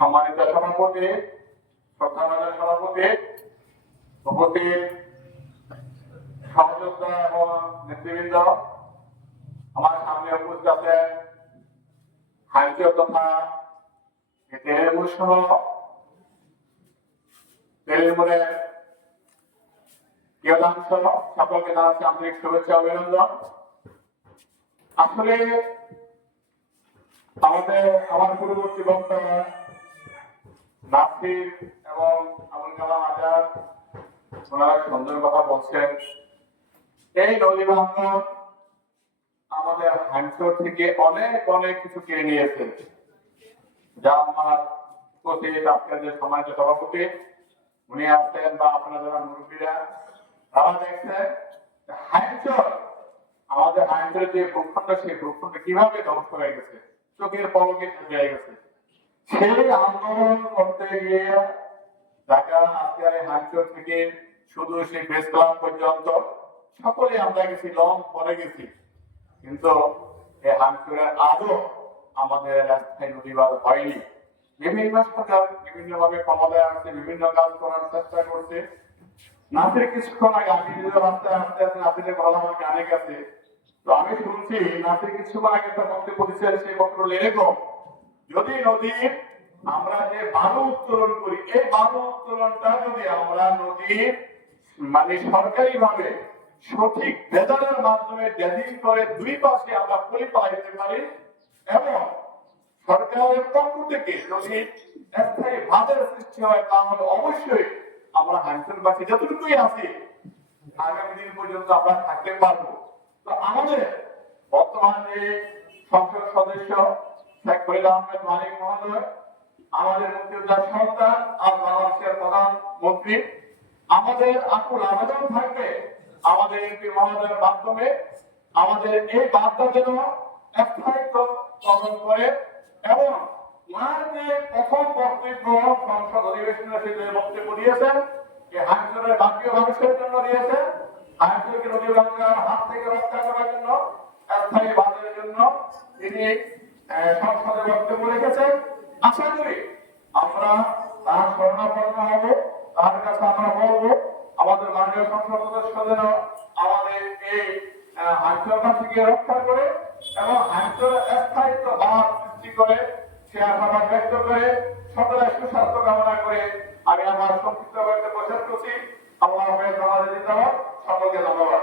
সম্মানিত সভাপতি, শ্রদ্ধাভাজন সভাপতি, উপস্থিত সহযোদ্ধা এবং নেতৃবৃন্দ, আমার সামনে উপস্থিত আছেন হাইকোর্ট তথা তেলেমুর সহ তেলেমুরের কিয়দাংশ সকলকে জানাচ্ছি আন্তরিক শুভেচ্ছা অভিনন্দন। আসলে আমার পূর্ববর্তী বক্তব্য নাসির এবং আবুল কালাম আজাদ ওনারা সুন্দর কথা বলছেন। এই নদী ভাঙ্গন আমাদের হাইকোর্ট থেকে অনেক অনেক কিছু কিনে নিয়েছে, যা আমার উপস্থিত আজকের যে সম্মানিত সভাপতি উনি আসছেন বা আপনারা যারা মুরব্বীরা তারা দেখছেন হাইকোর্ট আমাদের হাইকোর্টের যে ভূখণ্ড সেই ভূখণ্ড কিভাবে ধ্বংস হয়ে গেছে, চোখের পলকে হয়ে গেছে। সেই আন্দোলন করতে গিয়ে ঢাকা আজকে হাইকোর্ট থেকে শুধু সেই প্রেস ক্লাব পর্যন্ত সকলে আমরা গেছি, লং পরে গেছি, কিন্তু এই হাইকোর্টের আদৌ আমাদের রাস্তায় নদীবাদ হয়নি। বিভিন্ন সরকার বিভিন্ন ভাবে ক্ষমতায় আসছে, বিভিন্ন কাজ করার চেষ্টা করছে। নাসির কিছুক্ষণ আগে আমি রাস্তায় আসতে আসতে নাসিরের কথা আমার কানে গেছে, তো আমি শুনছি নাসির কিছুক্ষণ আগে একটা বক্তব্য দিচ্ছেন, সেই বক্তব্য এরকম, যদি নদীর আমরা যে বালু উত্তোলন করি, এই বালু উত্তোলনটা যদি আমরা নদীর মানে সরকারি ভাবে সঠিক ভেজালের মাধ্যমে ড্রেজিং করে দুই পাশে আমরা পলি পাইতে পারি এবং সরকারের পক্ষ থেকে যদি স্থায়ী বাঁধের সৃষ্টি হয়, তাহলে অবশ্যই আমরা হাইকোর্টবাসী যতটুকুই আছি আগামী দিন পর্যন্ত আমরা থাকতে পারবো। তো আমাদের বর্তমান যে সংসদ সদস্য শেখ ফরিদ আহমেদ মালিক মহোদয়, আমাদের মুক্তিযোদ্ধার সন্তান আর বাংলাদেশের প্রধানমন্ত্রী, আমাদের আকুল আবেদন থাকবে আমাদের এমপি মহোদয়ের মাধ্যমে আমাদের এই বার্তা যেন স্থায়িত্ব পালন করে এবং ওনার যে প্রথম বক্তব্য সংসদ অধিবেশনে যে বক্তব্য দিয়েছেন, এই হাইকোর্টের বাকীয় মানুষের জন্য দিয়েছেন, হাইকোর্টকে নদী ভাঙ্গার হাত থেকে রক্ষা করার জন্য, স্থায়ী বাঁধের জন্য তিনি সংসদে বক্তব্য রেখেছেন। আশা করি আমরা তার শরণাপন্ন হব, তার কাছে আমরা বলবো আমাদের মাননীয় সংসদ সদস্য যেন আমাদের এই হাইকোর্টকে রক্ষা করে এবং হাইকোর্টের স্থায়িত্ব বাদ সৃষ্টি করে সে আশাবাদ ব্যক্ত করে সকলের সুস্বাস্থ্য কামনা করে আমি আমার সংক্ষিপ্ত বক্তব্য শেষ করছি। আল্লাহ হাফেজ, আমাদের জিন্দাবাদ, সকলকে ধন্যবাদ।